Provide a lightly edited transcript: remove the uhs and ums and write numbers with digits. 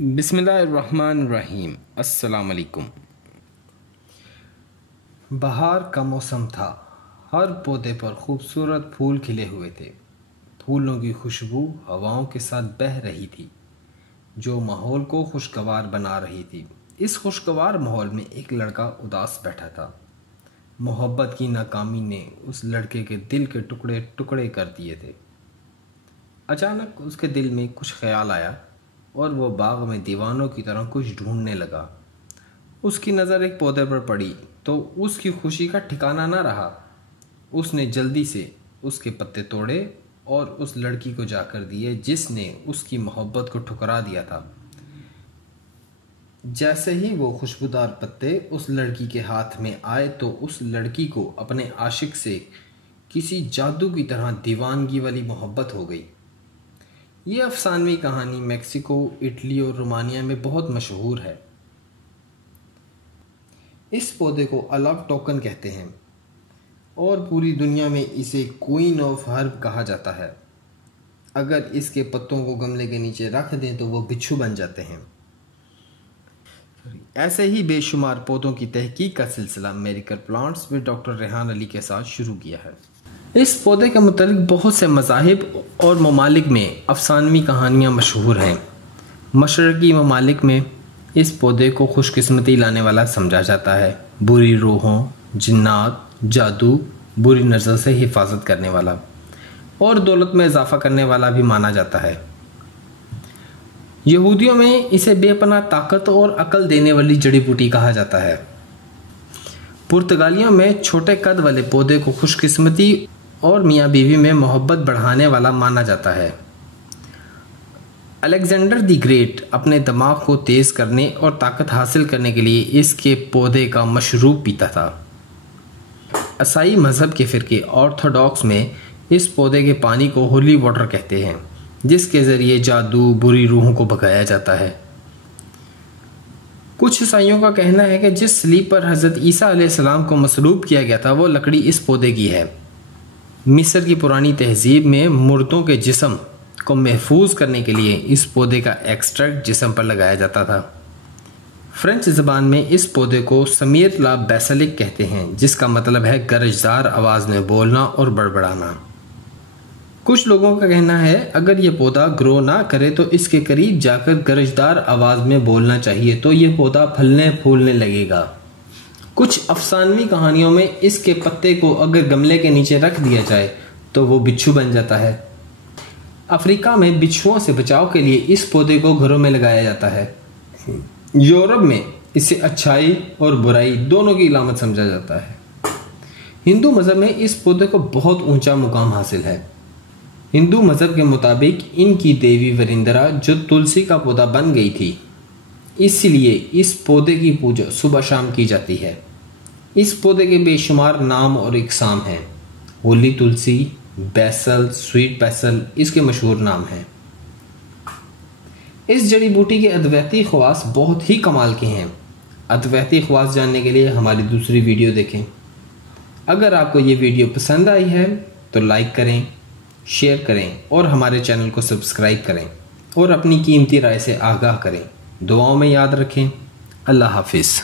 बिस्मिल्लाहिर्रहमानिर्रहीम। अस्सलाम वालेकुम। बहार का मौसम था। हर पौधे पर खूबसूरत फूल खिले हुए थे। फूलों की खुशबू हवाओं के साथ बह रही थी, जो माहौल को खुशगवार बना रही थी। इस खुशगवार माहौल में एक लड़का उदास बैठा था। मोहब्बत की नाकामी ने उस लड़के के दिल के टुकड़े टुकड़े कर दिए थे। अचानक उसके दिल में कुछ ख्याल आया और वो बाग में दीवानों की तरह कुछ ढूंढने लगा। उसकी नज़र एक पौधे पर पड़ी तो उसकी खुशी का ठिकाना न रहा। उसने जल्दी से उसके पत्ते तोड़े और उस लड़की को जाकर दिए जिसने उसकी मोहब्बत को ठुकरा दिया था। जैसे ही वो खुशबूदार पत्ते उस लड़की के हाथ में आए तो उस लड़की को अपने आशिक से किसी जादू की तरह दीवानगी वाली मोहब्बत हो गई। ये अफसानवी कहानी मेक्सिको, इटली और रोमानिया में बहुत मशहूर है। इस पौधे को अलाव टोकन कहते हैं और पूरी दुनिया में इसे क्वीन ऑफ हर्ब कहा जाता है। अगर इसके पत्तों को गमले के नीचे रख दें तो वो बिच्छू बन जाते हैं। ऐसे ही बेशुमार पौधों की तहकीक का सिलसिला medical plants with doctor Rehan Ali के साथ शुरू किया है। इस पौधे के मुतालिक बहुत से मज़ाहिब और ममालिक में अफसानवी कहानियाँ मशहूर हैं। मशरक़ी ममालिक में इस पौधे को खुशकिस्मती लाने वाला समझा जाता है। बुरी रूहों, जिन्नात, जादू, बुरी नज़र से हिफाजत करने वाला और दौलत में इजाफ़ा करने वाला भी माना जाता है। यहूदियों में इसे बेपनाह ताकत और अकल देने वाली जड़ी बूटी कहा जाता है। पुर्तगालियों में छोटे कद वाले पौधे को खुशकिस्मती और मियाँ बीवी में मोहब्बत बढ़ाने वाला माना जाता है। अलेक्जेंडर द ग्रेट अपने दिमाग को तेज़ करने और ताकत हासिल करने के लिए इसके पौधे का मशरूब पीता था। ईसाई मज़हब के फ़िरके ऑर्थोडॉक्स में इस पौधे के पानी को होली वाटर कहते हैं, जिसके ज़रिए जादू, बुरी रूहों को भगाया जाता है। कुछ ईसाइयों का कहना है कि जिस सलीब पर हज़रत ईसा अलैहिस्सलाम को मसलूब किया गया था वो लकड़ी इस पौधे की है। मिस्र की पुरानी तहजीब में मुर्दों के जिस्म को महफूज करने के लिए इस पौधे का एक्सट्रैक्ट जिस्म पर लगाया जाता था। फ्रेंच ज़बान में इस पौधे को समीर ला बैसिलिक कहते हैं, जिसका मतलब है गरजदार आवाज़ में बोलना और बड़बड़ाना। कुछ लोगों का कहना है अगर ये पौधा ग्रो ना करे तो इसके करीब जाकर गरजदार आवाज़ में बोलना चाहिए तो ये पौधा फलने फूलने लगेगा। कुछ अफसानवी कहानियों में इसके पत्ते को अगर गमले के नीचे रख दिया जाए तो वो बिच्छू बन जाता है। अफ्रीका में बिच्छुओं से बचाव के लिए इस पौधे को घरों में लगाया जाता है। यूरोप में इसे अच्छाई और बुराई दोनों की इलामत समझा जाता है। हिंदू मज़हब में इस पौधे को बहुत ऊंचा मुकाम हासिल है। हिंदू मज़हब के मुताबिक इनकी देवी वरिंदरा जो तुलसी का पौधा बन गई थी, इसलिए इस पौधे की पूजा सुबह शाम की जाती है। इस पौधे के बेशुमार नाम और इकसाम हैं। होली तुलसी, बैसल, स्वीट बैसल इसके मशहूर नाम हैं। इस जड़ी बूटी के अद्वैती ख़वास बहुत ही कमाल के हैं। अद्वैती ख़वास जानने के लिए हमारी दूसरी वीडियो देखें। अगर आपको ये वीडियो पसंद आई है तो लाइक करें, शेयर करें और हमारे चैनल को सब्सक्राइब करें और अपनी कीमती राय से आगाह करें। दुआओं में याद रखें। अल्लाह हाफिज़।